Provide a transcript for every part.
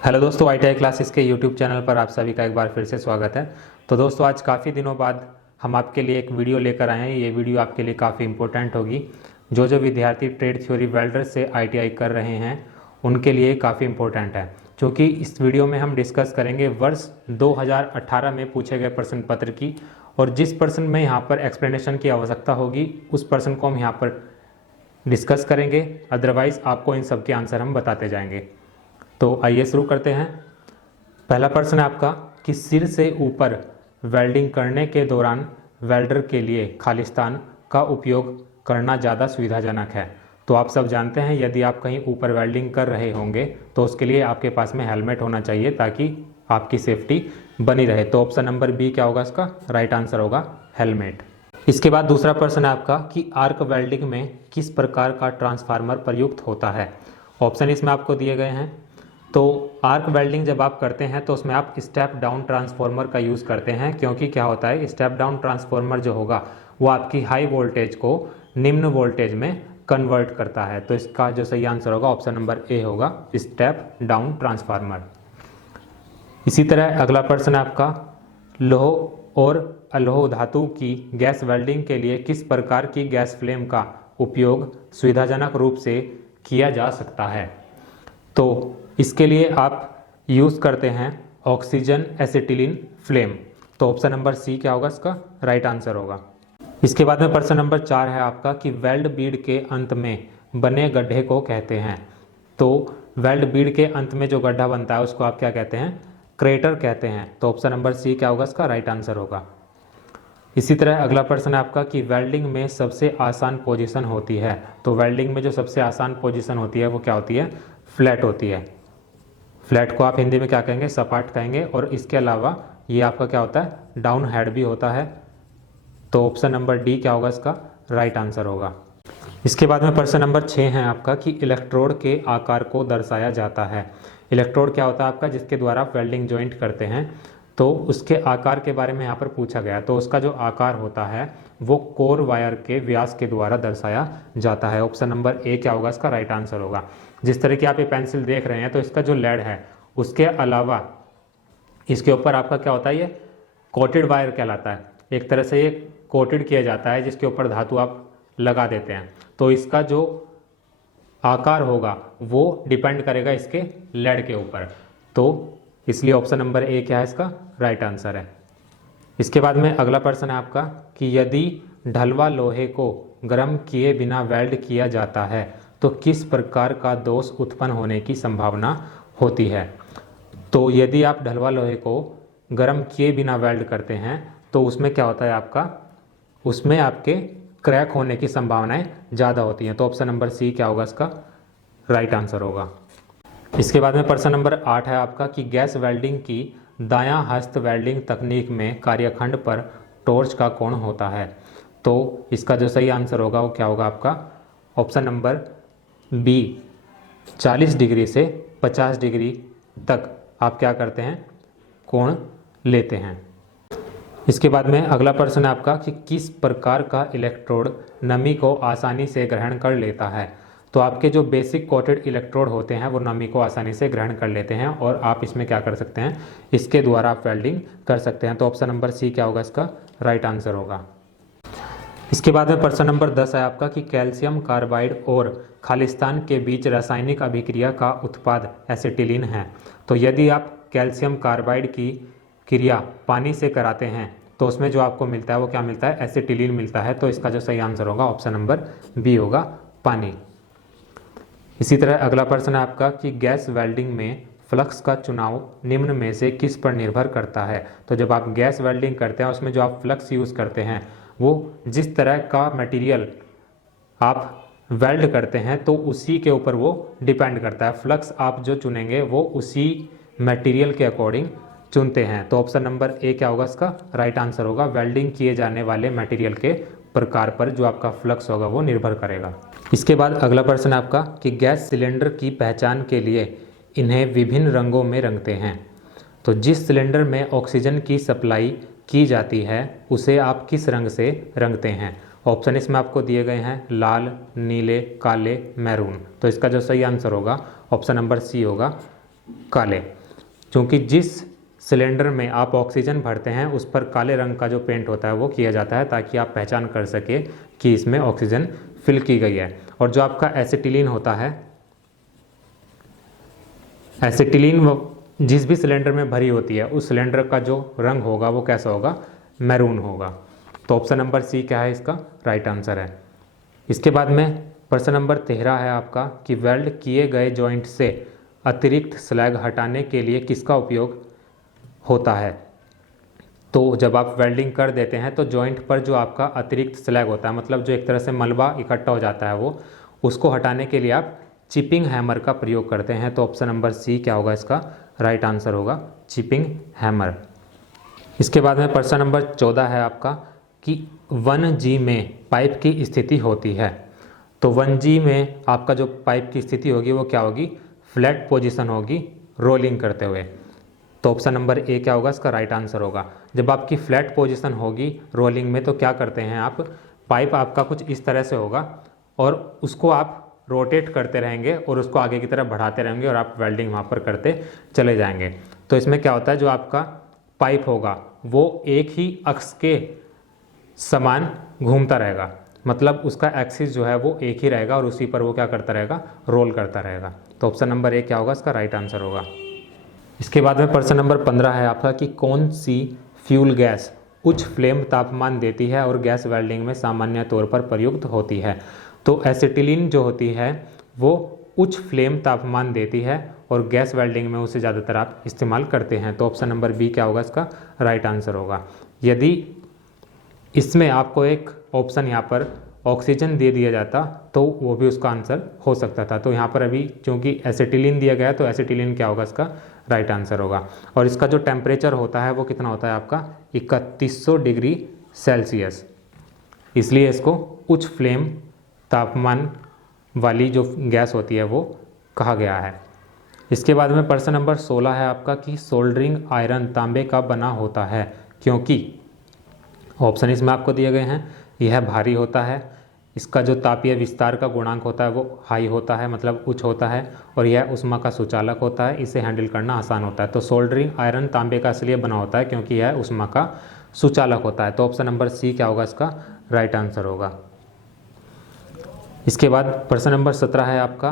Hello दोस्तों, ITI classes के YouTube channel पर आप सभी का एक बार फिर से स्वागत है। तो दोस्तों, आज काफ़ी दिनों बाद हम आपके लिए एक वीडियो लेकर आए हैं। ये वीडियो आपके लिए काफ़ी इंपॉर्टेंट होगी। जो विद्यार्थी ट्रेड थ्योरी वेल्डर से ITI कर रहे हैं उनके लिए काफ़ी इंपॉर्टेंट है, क्योंकि इस वीडियो में हम डिस्कस करेंगे वर्ष 2018 में पूछे गए प्रश्न पत्र की, और जिस प्रश्न में यहाँ पर एक्सप्लेनेशन की आवश्यकता होगी उस प्रश्न को हम यहाँ पर डिस्कस करेंगे। अदरवाइज़ आपको इन सब के आंसर हम बताते जाएंगे। तो आइए शुरू करते हैं। पहला प्रश्न है आपका कि सिर से ऊपर वेल्डिंग करने के दौरान वेल्डर के लिए खालिस्तान का उपयोग करना ज़्यादा सुविधाजनक है। तो आप सब जानते हैं, यदि आप कहीं ऊपर वेल्डिंग कर रहे होंगे तो उसके लिए आपके पास में हेलमेट होना चाहिए ताकि आपकी सेफ्टी बनी रहे। तो ऑप्शन नंबर बी क्या होगा, इसका राइट आंसर होगा हेलमेट। इसके बाद दूसरा प्रश्न है आपका कि आर्क वेल्डिंग में किस प्रकार का ट्रांसफार्मर प्रयुक्त होता है। ऑप्शन इसमें आपको दिए गए हैं। तो आर्क वेल्डिंग जब आप करते हैं तो उसमें आप स्टेप डाउन ट्रांसफार्मर का यूज़ करते हैं, क्योंकि क्या होता है, स्टेप डाउन ट्रांसफार्मर जो होगा वो आपकी हाई वोल्टेज को निम्न वोल्टेज में कन्वर्ट करता है। तो इसका जो सही आंसर होगा ऑप्शन नंबर ए होगा, स्टेप डाउन ट्रांसफार्मर। इसी तरह अगला प्रश्न है आपका, लोह और अलोह धातु की गैस वेल्डिंग के लिए किस प्रकार की गैस फ्लेम का उपयोग सुविधाजनक रूप से किया जा सकता है। तो इसके लिए आप यूज़ करते हैं ऑक्सीजन एसिटिलीन फ्लेम। तो ऑप्शन नंबर सी क्या होगा, इसका राइट आंसर होगा। इसके बाद में प्रश्न नंबर 4 है आपका कि वेल्ड बीड के अंत में बने गड्ढे को कहते हैं। तो वेल्ड बीड के अंत में जो गड्ढा बनता है उसको आप क्या कहते हैं, क्रेटर कहते हैं। तो ऑप्शन नंबर सी क्या होगा, इसका राइट आंसर होगा। इसी तरह अगला प्रश्न है आपका कि वेल्डिंग में सबसे आसान पोजीशन होती है। तो वेल्डिंग में जो सबसे आसान पोजीशन होती है वो क्या होती है, फ्लैट होती है। फ्लैट को आप हिंदी में क्या कहेंगे, सपाट कहेंगे। और इसके अलावा ये आपका क्या होता है, डाउन हेड भी होता है। तो ऑप्शन नंबर डी क्या होगा, इसका राइट आंसर होगा। इसके बाद में प्रश्न नंबर 6 है आपका कि इलेक्ट्रोड के आकार को दर्शाया जाता है। इलेक्ट्रोड क्या होता है आपका, जिसके द्वारा आप वेल्डिंग जॉइंट करते हैं, तो उसके आकार के बारे में यहाँ पर पूछा गया। तो उसका जो आकार होता है वो कोर वायर के व्यास के द्वारा दर्शाया जाता है। ऑप्शन नंबर ए क्या होगा, इसका राइट आंसर होगा। जिस तरह की आप ये पेंसिल देख रहे हैं तो इसका जो लेड है उसके अलावा इसके ऊपर आपका क्या होता है, ये कोटेड वायर कहलाता है। एक तरह से ये कोटेड किया जाता है जिसके ऊपर धातु आप लगा देते हैं। तो इसका जो आकार होगा वो डिपेंड करेगा इसके लेड के ऊपर। तो इसलिए ऑप्शन नंबर ए क्या है, इसका राइट आंसर है। इसके बाद में अगला प्रश्न है आपका कि यदि ढलवा लोहे को गर्म किए बिना वेल्ड किया जाता है तो किस प्रकार का दोष उत्पन्न होने की संभावना होती है। तो यदि आप ढलवा लोहे को गर्म किए बिना वेल्ड करते हैं तो उसमें क्या होता है आपका, उसमें आपके क्रैक होने की संभावनाएं ज़्यादा होती हैं। तो ऑप्शन नंबर सी क्या होगा, इसका राइट आंसर होगा। इसके बाद में प्रश्न नंबर 8 है आपका कि गैस वेल्डिंग की दायां हस्त वेल्डिंग तकनीक में कार्यखंड पर टॉर्च का कोण होता है। तो इसका जो सही आंसर होगा वो क्या होगा आपका, ऑप्शन नंबर बी 40 डिग्री से 50 डिग्री तक आप क्या करते हैं, कोण लेते हैं। इसके बाद में अगला प्रश्न है आपका कि किस प्रकार का इलेक्ट्रोड नमी को आसानी से ग्रहण कर लेता है। तो आपके जो बेसिक कोटेड इलेक्ट्रोड होते हैं वो नमी को आसानी से ग्रहण कर लेते हैं, और आप इसमें क्या कर सकते हैं, इसके द्वारा आप वेल्डिंग कर सकते हैं। तो ऑप्शन नंबर सी क्या होगा, इसका राइट आंसर होगा। इसके बाद में प्रश्न नंबर 10 है आपका कि कैल्शियम कार्बाइड और खालिस्तान के बीच रासायनिक अभिक्रिया का उत्पाद एसिटिलीन है। तो यदि आप कैल्शियम कार्बाइड की क्रिया पानी से कराते हैं तो उसमें जो आपको मिलता है वो क्या मिलता है, एसिटिलीन मिलता है। तो इसका जो सही आंसर होगा ऑप्शन नंबर बी होगा, पानी। इसी तरह अगला प्रश्न है आपका कि गैस वेल्डिंग में फ्लक्स का चुनाव निम्न में से किस पर निर्भर करता है। तो जब आप गैस वेल्डिंग करते हैं उसमें जो आप फ्लक्स यूज़ करते हैं वो जिस तरह का मटेरियल आप वेल्ड करते हैं तो उसी के ऊपर वो डिपेंड करता है। फ्लक्स आप जो चुनेंगे वो उसी मटेरियल के अकॉर्डिंग चुनते हैं। तो ऑप्शन नंबर ए क्या होगा, इसका राइट आंसर होगा। वेल्डिंग किए जाने वाले मटेरियल के प्रकार पर जो आपका फ्लक्स होगा वो निर्भर करेगा। इसके बाद अगला प्रश्न आपका कि गैस सिलेंडर की पहचान के लिए इन्हें विभिन्न रंगों में रंगते हैं। तो जिस सिलेंडर में ऑक्सीजन की सप्लाई की जाती है उसे आप किस रंग से रंगते हैं। ऑप्शन इसमें आपको दिए गए हैं, लाल, नीले, काले, मैरून। तो इसका जो सही आंसर होगा ऑप्शन नंबर सी होगा, काले। क्योंकि जिस सिलेंडर में आप ऑक्सीजन भरते हैं उस पर काले रंग का जो पेंट होता है वो किया जाता है, ताकि आप पहचान कर सके कि इसमें ऑक्सीजन फिल की गई है। और जो आपका एसिटिलीन होता है, एसिटिलीन जिस भी सिलेंडर में भरी होती है उस सिलेंडर का जो रंग होगा वो कैसा होगा, मैरून होगा। तो ऑप्शन नंबर सी क्या है, इसका राइट आंसर है। इसके बाद में प्रश्न नंबर 13 है आपका कि वेल्ड किए गए जॉइंट से अतिरिक्त स्लैग हटाने के लिए किसका उपयोग होता है। तो जब आप वेल्डिंग कर देते हैं तो जॉइंट पर जो आपका अतिरिक्त स्लैग होता है, मतलब जो एक तरह से मलबा इकट्ठा हो जाता है, वो उसको हटाने के लिए आप चिपिंग हैमर का प्रयोग करते हैं। तो ऑप्शन नंबर सी क्या होगा, इसका राइट आंसर होगा चिपिंग हैमर। इसके बाद में प्रश्न नंबर 14 है आपका कि 1G में पाइप की स्थिति होती है। तो 1G में आपका जो पाइप की स्थिति होगी वो क्या होगी, फ्लैट पोजीशन होगी रोलिंग करते हुए। तो ऑप्शन नंबर ए क्या होगा, इसका राइट आंसर होगा। जब आपकी फ्लैट पोजीशन होगी रोलिंग में तो क्या करते हैं आप, पाइप आपका कुछ इस तरह से होगा और उसको आप रोटेट करते रहेंगे और उसको आगे की तरफ बढ़ाते रहेंगे और आप वेल्डिंग वहाँ पर करते चले जाएंगे। तो इसमें क्या होता है, जो आपका पाइप होगा वो एक ही अक्ष के समान घूमता रहेगा, मतलब उसका एक्सिस जो है वो एक ही रहेगा और उसी पर वो क्या करता रहेगा, रोल करता रहेगा। तो ऑप्शन नंबर ए क्या होगा, इसका राइट आंसर होगा। इसके बाद में प्रश्न नंबर 15 है आपका कि कौन सी फ्यूल गैस उच्च फ्लेम तापमान देती है और गैस वेल्डिंग में सामान्य तौर पर प्रयुक्त होती है। तो एसिटिलीन जो होती है वो उच्च फ्लेम तापमान देती है और गैस वेल्डिंग में उसे ज़्यादातर आप इस्तेमाल करते हैं। तो ऑप्शन नंबर बी क्या होगा, इसका राइट आंसर होगा। यदि इसमें आपको एक ऑप्शन यहाँ पर ऑक्सीजन दे दिया जाता तो वो भी उसका आंसर हो सकता था। तो यहाँ पर अभी क्योंकि एसिटिलीन दिया गया तो एसिटिलीन क्या होगा, इसका राइट आंसर होगा। और इसका जो टेम्परेचर होता है वो कितना होता है आपका 3100 डिग्री सेल्सियस, इसलिए इसको उच्च फ्लेम तापमान वाली जो गैस होती है वो कहा गया है। इसके बाद में प्रश्न नंबर 16 है आपका कि सोल्डरिंग आयरन तांबे का बना होता है क्योंकि ऑप्शन इसमें आपको दिए गए हैं। यह भारी होता है, इसका जो तापीय विस्तार का गुणांक होता है वो हाई होता है, मतलब उच्च होता है, और यह उष्मा का सुचालक होता है, इसे हैंडल करना आसान होता है। तो सोल्डरिंग आयरन तांबे का इसलिए बना होता है क्योंकि यह उष्मा का सुचालक होता है। तो ऑप्शन नंबर सी क्या होगा, इसका राइट आंसर होगा। इसके बाद प्रश्न नंबर 17 है आपका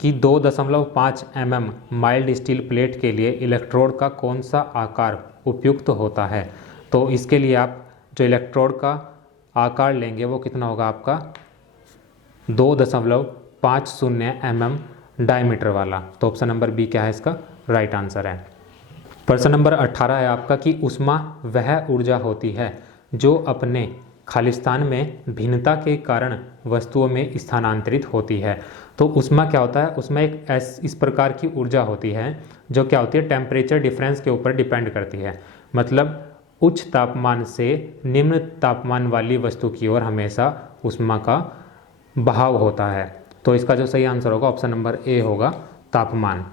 कि 2.5 mm माइल्ड स्टील प्लेट के लिए इलेक्ट्रोड का कौन सा आकार उपयुक्त होता है। तो इसके लिए आप जो इलेक्ट्रोड का आकार लेंगे वो कितना होगा आपका 2.50 mm डायमीटर वाला। तो ऑप्शन नंबर बी क्या है, इसका राइट आंसर है। प्रश्न नंबर 18 है आपका कि ऊष्मा वह ऊर्जा होती है जो अपने खालिस्तान में भिन्नता के कारण वस्तुओं में स्थानांतरित होती है। तो ऊष्मा क्या होता है, उसमें एक इस प्रकार की ऊर्जा होती है जो क्या होती है, टेम्परेचर डिफरेंस के ऊपर डिपेंड करती है। मतलब उच्च तापमान से निम्न तापमान वाली वस्तु की ओर हमेशा ऊष्मा का बहाव होता है। तो इसका जो सही आंसर होगा ऑप्शन नंबर ए होगा, तापमान।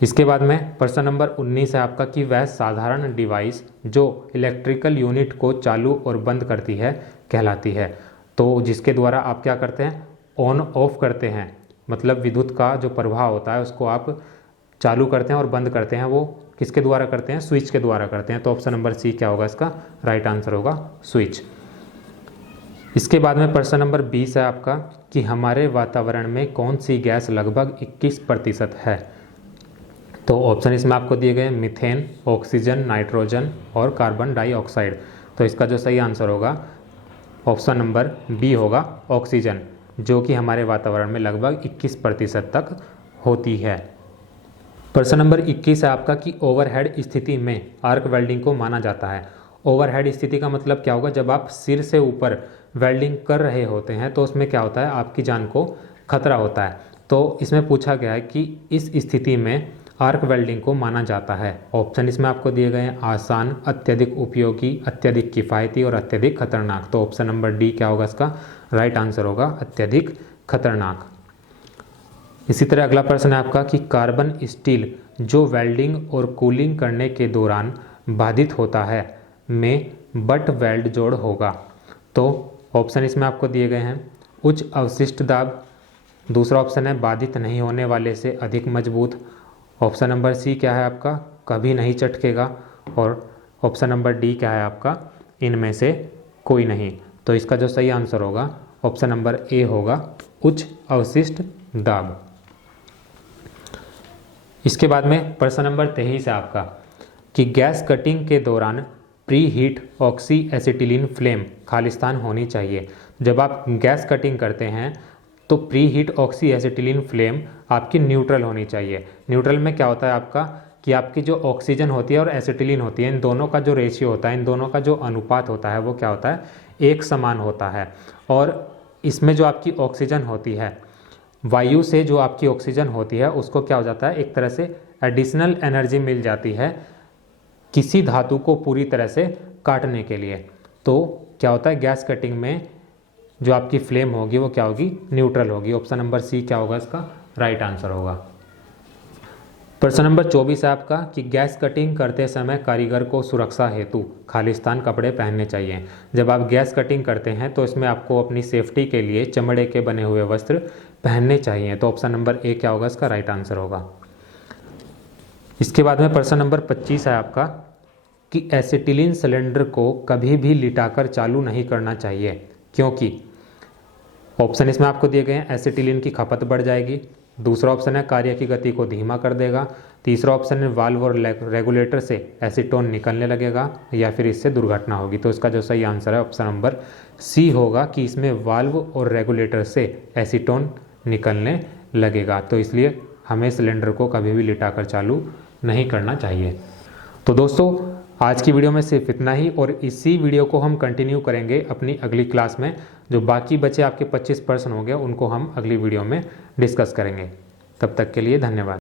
इसके बाद में प्रश्न नंबर 19 है आपका कि वह साधारण डिवाइस जो इलेक्ट्रिकल यूनिट को चालू और बंद करती है कहलाती है। तो जिसके द्वारा आप क्या करते हैं, ऑन ऑफ करते हैं, मतलब विद्युत का जो प्रवाह होता है उसको आप चालू करते हैं और बंद करते हैं, वो किसके द्वारा करते हैं, स्विच के द्वारा करते हैं। तो ऑप्शन नंबर सी क्या होगा, इसका राइट आंसर होगा स्विच। इसके बाद में प्रश्न नंबर 20 है आपका कि हमारे वातावरण में कौन सी गैस लगभग 21% है। तो ऑप्शन इसमें आपको दिए गए मीथेन, ऑक्सीजन, नाइट्रोजन और कार्बन डाइऑक्साइड। तो इसका जो सही आंसर होगा ऑप्शन नंबर बी होगा ऑक्सीजन, जो कि हमारे वातावरण में लगभग 21% तक होती है। प्रश्न नंबर 21 है आपका कि ओवरहेड स्थिति में आर्क वेल्डिंग को माना जाता है। ओवरहेड स्थिति का मतलब क्या होगा, जब आप सिर से ऊपर वेल्डिंग कर रहे होते हैं तो उसमें क्या होता है, आपकी जान को खतरा होता है। तो इसमें पूछा गया है कि इस स्थिति में आर्क वेल्डिंग को माना जाता है। ऑप्शन इसमें आपको दिए गए हैं आसान, अत्यधिक उपयोगी, अत्यधिक किफ़ायती और अत्यधिक खतरनाक। तो ऑप्शन नंबर डी क्या होगा, इसका राइट आंसर होगा अत्यधिक खतरनाक। इसी तरह अगला प्रश्न है आपका कि कार्बन स्टील जो वेल्डिंग और कूलिंग करने के दौरान बाधित होता है में बट वेल्ड जोड़ होगा। तो ऑप्शन इसमें आपको दिए गए हैं उच्च अवशिष्ट दाब, दूसरा ऑप्शन है बाधित नहीं होने वाले से अधिक मजबूत। ऑप्शन नंबर सी क्या है आपका, कभी नहीं चटकेगा। और ऑप्शन नंबर डी क्या है आपका, इनमें से कोई नहीं। तो इसका जो सही आंसर होगा ऑप्शन नंबर ए होगा, उच्च अवशिष्ट दाब। इसके बाद में प्रश्न नंबर 23 है आपका कि गैस कटिंग के दौरान pre heat oxy acetylene flame Khalistan होनी चाहिए। जब आप गैस कटिंग करते हैं तो pre heat oxy acetylene flame आपकी न्यूट्रल होनी चाहिए। न्यूट्रल में क्या होता है आपका कि आपकी जो ऑक्सीजन होती है और एसिटिलीन होती है, इन दोनों का जो रेशियो होता है, इन दोनों का जो अनुपात होता है वो क्या होता है, एक समान होता है। और इसमें जो आपकी ऑक्सीजन होती है, वायु से जो आपकी ऑक्सीजन होती है उसको क्या हो जाता है, एक तरह से एडिशनल एनर्जी मिल जाती है किसी धातु को पूरी तरह से काटने के लिए। तो क्या होता है, गैस कटिंग में जो आपकी फ्लेम होगी वो क्या होगी, न्यूट्रल होगी। ऑप्शन नंबर सी क्या होगा, इसका राइट आंसर होगा। प्रश्न नंबर 24 है आपका कि गैस कटिंग करते समय कारीगर को सुरक्षा हेतु खालिस्तान कपड़े पहनने चाहिए। जब आप गैस कटिंग करते हैं तो इसमें आपको अपनी सेफ्टी के लिए चमड़े के बने हुए वस्त्र पहनने चाहिए। तो ऑप्शन नंबर ए क्या होगा, इसका राइट आंसर होगा। इसके बाद में प्रश्न नंबर 25 है आपका कि एसिटिलीन सिलेंडर को कभी भी लिटाकर चालू नहीं करना चाहिए, क्योंकि ऑप्शन इसमें आपको दिए गए हैं, एसिटिलीन की खपत बढ़ जाएगी। दूसरा ऑप्शन है कार्य की गति को धीमा कर देगा। तीसरा ऑप्शन है वाल्व और रेगुलेटर से एसीटोन निकलने लगेगा, या फिर इससे दुर्घटना होगी। तो इसका जो सही आंसर है ऑप्शन नंबर सी होगा कि इसमें वाल्व और रेगुलेटर से एसीटोन निकलने लगेगा। तो इसलिए हमें सिलेंडर को कभी भी लिटाकर चालू नहीं करना चाहिए। तो दोस्तों आज की वीडियो में सिर्फ इतना ही, और इसी वीडियो को हम कंटिन्यू करेंगे अपनी अगली क्लास में। जो बाकी बचे आपके 25 प्रश्न हो गए उनको हम अगली वीडियो में डिस्कस करेंगे। तब तक के लिए धन्यवाद।